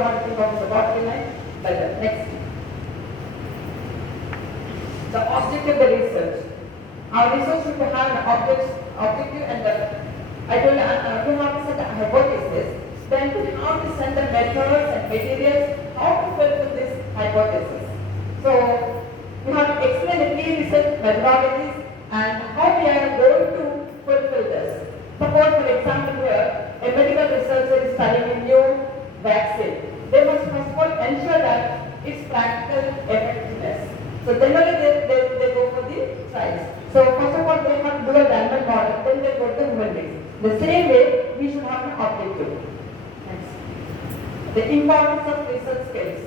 you have to think of the bottom line better. Next. The objective of the research. Our research should have an objective and the I told you, we have to set a hypothesis, then we have to set the methods and materials how to fulfill this hypothesis. So we have to explain the key research methodologies and how we are going to fulfill this. Suppose, for example, here a medical researcher is studying a new vaccine. They must first of all ensure that its practical effectiveness. So then only they go for the trials. So first of all, they have to do a animal model, then they go to the human beings. The same way, we should have an objective. Next. The importance of research skills.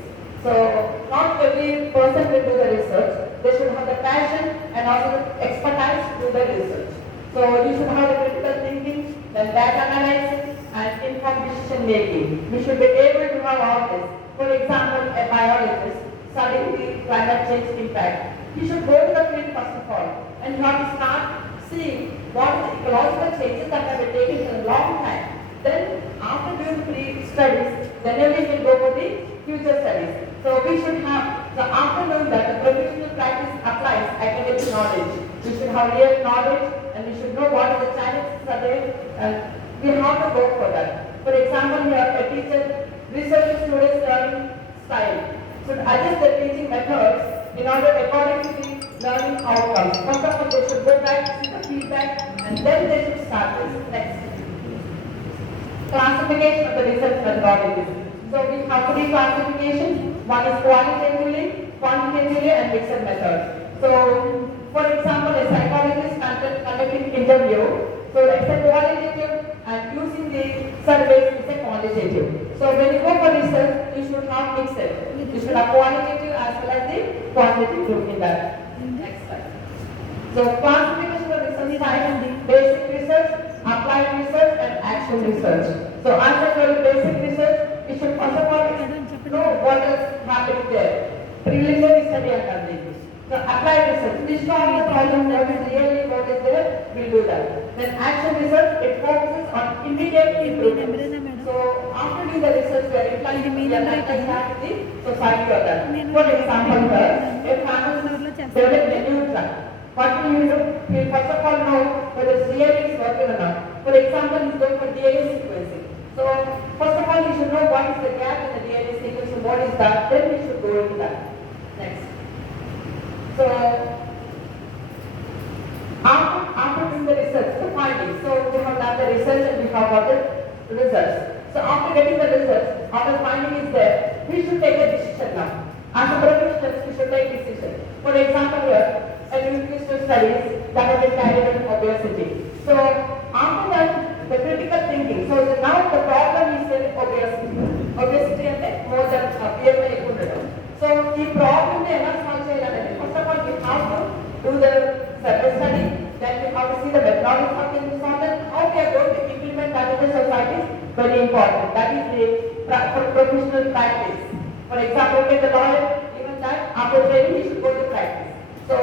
So not every person will do the research. They should have the passion and also the expertise to do the research. So you should have the critical thinking, then data analysis and informed decision making. We should be able to have all this. For example, a biologist studying the climate change impact. He should go to the field first of all and you have to start seeing what are the ecological changes that have been taken for a long time. Then after doing the pre-studies, then we can go for the future studies. So we should have the afternoon that the professional practice applies academic knowledge. We should have real knowledge and we should know what are the challenges are there and we have to go for that. For example, we have a teacher researching students' learning style. Should adjust the teaching methods in order according to the learning outcomes. First of all, they should go back, see the feedback, and then they should start this. Next. Classification of the research methodologies. So we have three classifications. One is qualitatively, quantitatively, and mixed methods. So, for example, a psychologist conducting interview. So it's a qualitative and using the surveys is a quantitative. So when you go for research, you should have mixed. You should have qualitative as well as the quantitative in that. Next slide. So classification of research types, basic research, applied research, and action research. So as I told you, basic research, you should first of all know what is happening there. Preliminary study and something. So applied research, this solve the problem, what is really what is there, we do that. Then action research, it focuses on immediate improvement. So after doing the research, we are applying the society or that. For example, if pharmacist develop a new drug, what will you do? You first of all know whether it's really working or not. For example, you go for DNA sequencing. So first of all, you should know what is the gap in the DNA sequencing, what is that, then we should go into that. Next. So after doing the research, the findings. So we have done the research and we have got the results. So after getting the results, after finding is there, we should take a decision now. As a professionals, we should take decision. For example, here, a nutritional studies that have been carried out obesity. So after that, the critical thinking. So now the problem is the obesity. Obesity and more than BMI. So the problem is not solved. First of all, we have to do the survey study. Then we have to see the methodology how can we solve it. How we are going to implement that in the society is very important. That is the professional practice. For example, okay, the lawyer, even that after training, he should go to practice. So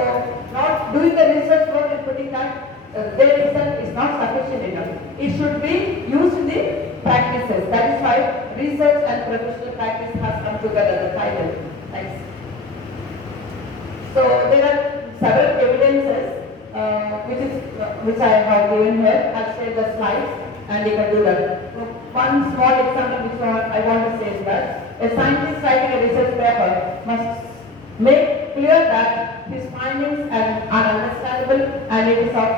not doing the research work and putting that their result is not sufficient enough. It should be used in the practices. That is why research and professional practice has come together, the title. Thanks. So there are several evidences which I have given here. I'll share the slides and you can do that. So one small example which I want to say is that a scientist writing a research paper must make clear that his findings are understandable and it is of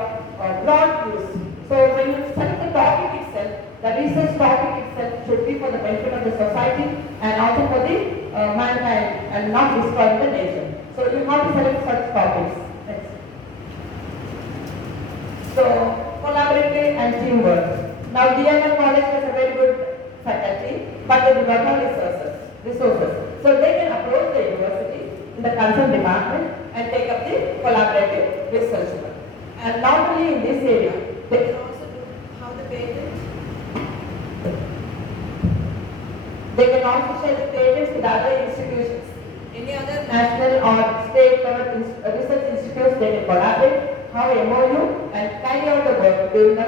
broad use. So when you study the topic itself, the research topic itself should be for the benefit of the society and also for the mankind and not destroying the nature. So you have to select such topics. Next. So collaborative and teamwork. Now DML College has a very good faculty, but they do not have resources. So they can approach the university in the concerned department and take up the collaborative research work. And not only in this area, they can also do how the patent. They can also share the patents with other institutions. Any other national or state level research institutes, they can collaborate, have a MOU and carry out the work during the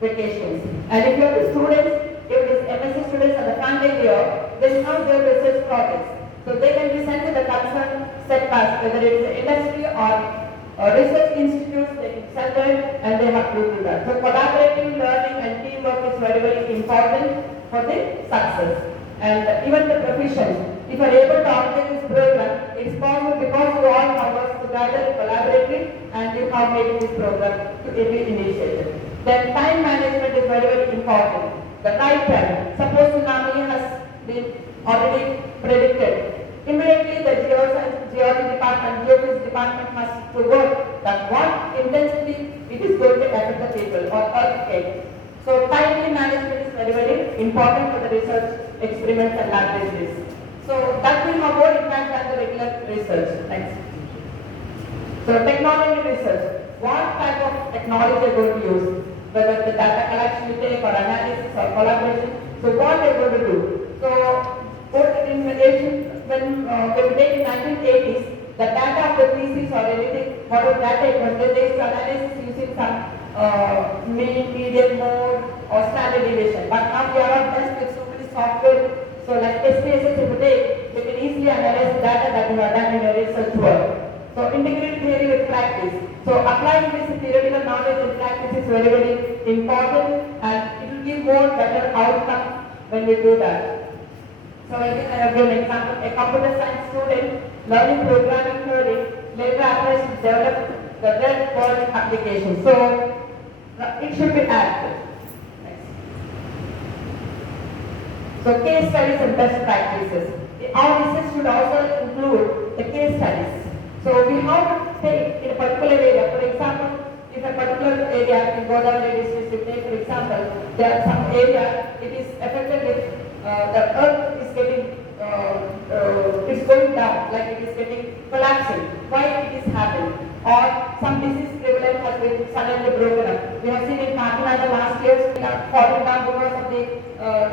vacations. And if you have the students, if it is MSc students at the final year, they have their research projects. So they can be sent to the concerned sectors, whether it is industry or research institutes, they can send them and they have to do that. So collaborative learning and teamwork is very, very important for the success. And even the proficient, if you are able to organize this program, it is possible because you all have worked together collaboratively and you have made this program to every initiative. Then time management is very, very important. The right time. Suppose tsunami has been already predicted. Immediately the geology department, geophysics department has to work that what intensity it is going to affect the people or earthquake. So timely management is very, very important for the research experiments and laboratories. So that will have more impact than the regular research. Next. So technology research. What type of technology are going to use? Whether the data collection you take or analysis or collaboration. So what they are going to do? So in when we take in 1980s, the data of the thesis or anything, whatever data it was, they used to analysis using some mean, median, mode or standard deviation. But now we are on test with so many software. So like SPSS if you take, you can easily analyze the data that you have done in your research work. So integrated theory with practice. So applying this theoretical knowledge in practice is very, very important and it will give more better outcome when we do that. So again, I have given an example. A computer science student learning programming theory later applies to develop the real world application. So it should be active. Next. So case studies and best practices. Our research should also include the case studies. So we have to take in a particular area. For example, if a particular area in Godavari district, if take for example, there are some area it is affected with the earth is getting it's going down, like it is getting collapsing. Why it is happening? Or some disease prevalence has been suddenly broken up. We have seen in Karnataka last year we are falling down because of the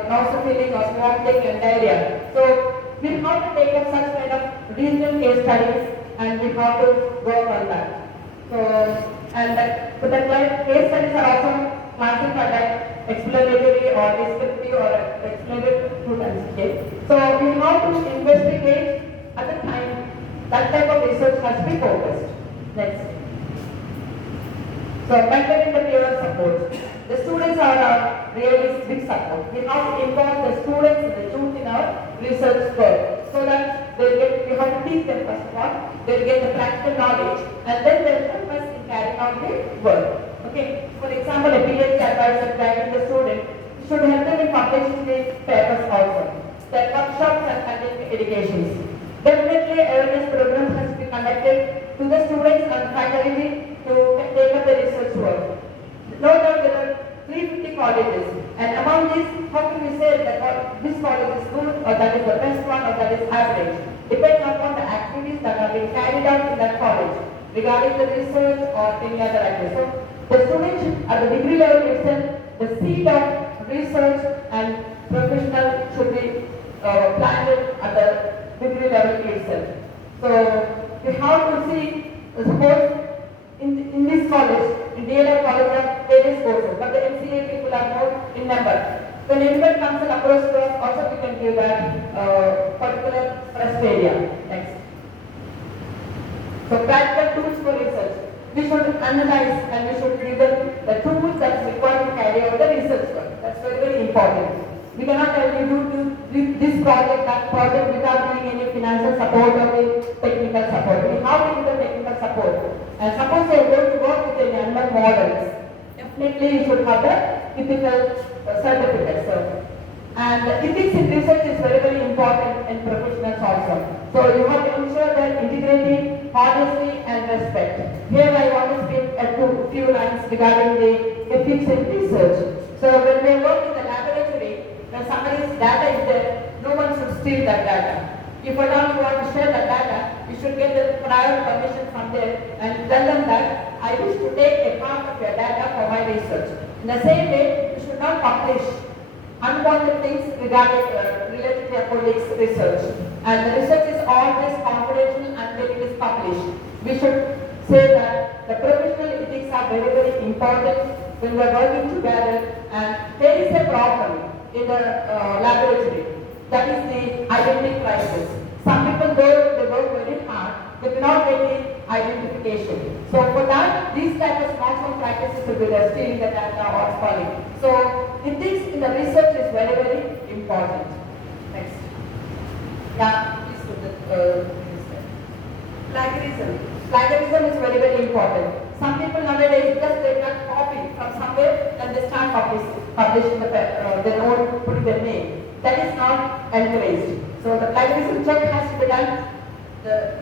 nausea or vomiting and diarrhea. So we have to take up such kind of regional case studies and we have to work on that. So the case studies are also classified like explanatory or descriptive or explanatory students. Okay? So we have to investigate at the time that type of research has to be focused. Next. So mentoring the peer support. The students are our really big support. We have to involve the students and the youth in our research work so that we have to teach them first of all, they'll get the practical knowledge and then they'll help us in carrying out the work. Okay, for example, a PhD advisor guiding the student should help them in publishing the papers also. The workshops and academic educations. Definitely, awareness programs has to be conducted to the students and faculty to take up the research work. No doubt there are 350 colleges, and among these, how can we say that this college is good or that is the best one or that is average? Depends upon the activities that are being carried out in that college regarding the research or any other activity. So, the students should, at the degree level itself, the seed of research and professional should be planted at the degree level itself. So we have to see, suppose in this college, in DLR college there are various courses, but the MCA people are more in number. When anyone comes and approaches to us, also we can give that particular trust area. Next. So practical tools for research. We should analyze and we should give them the tools that is required to carry out the research work. That's very, very important. We cannot tell you do this project, that project without giving any financial support or the technical support. We have to give the technical support. And suppose they are going to work with the animal models, definitely you should have the ethical certificate. And ethics in research is very, very important in professionals also. So you have to ensure that integrity, honesty and respect. Here I want to speak a few lines regarding the ethics in research. So when we work in the laboratory, when somebody's data is there, no one should steal that data. If at all you want to share that data, you should get the prior permission from there and tell them that I wish to take a part of your data for my research. In the same way, you should not publish unwanted things regarding related to your colleagues' research. And the research is always confidential until it is published. We should say that the professional ethics are very, very important when we are working together and there is a problem in the laboratory. That is the identity crisis. Some people, though they work very hard, they cannot get the identification. So for that, these type of smartphone practices will be there, stealing the data or spoiling. So ethics in the research is very, very important. Next. Yeah, please put the plagiarism. Plagiarism is very, very important. Some people nowadays just they got copy from somewhere and they start publishing their own, putting their name. That is not encouraged. So the plagiarism check has to be done.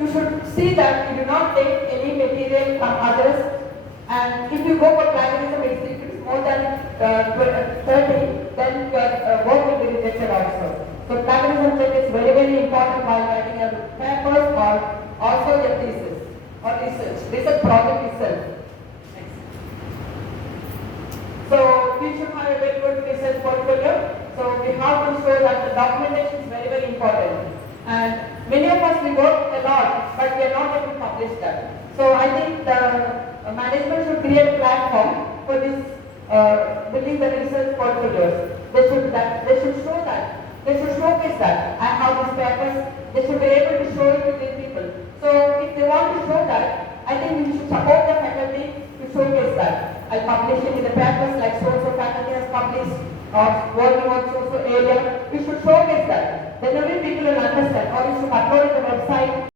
You should see that you do not take any material from others. And if you go for plagiarism, if it is more than 30, then your work will be rejected also. So plagiarism check is very, very important while writing a paper or also your thesis or research project itself. Next. So we should have a very good research portfolio. So we have to show that the documentation is very, very important. And many of us, we work a lot, but we are not able to publish that. So I think the management should create a platform for this building the research portfolios. They should show that. They should showcase that. I have these papers. They should be able to show it to these people. So if they want to show that, I think we should support the faculty to showcase that. I publish it in the papers like so faculty has published or working on so area. We should showcase that. Then only people will understand, or you should upload it on the website.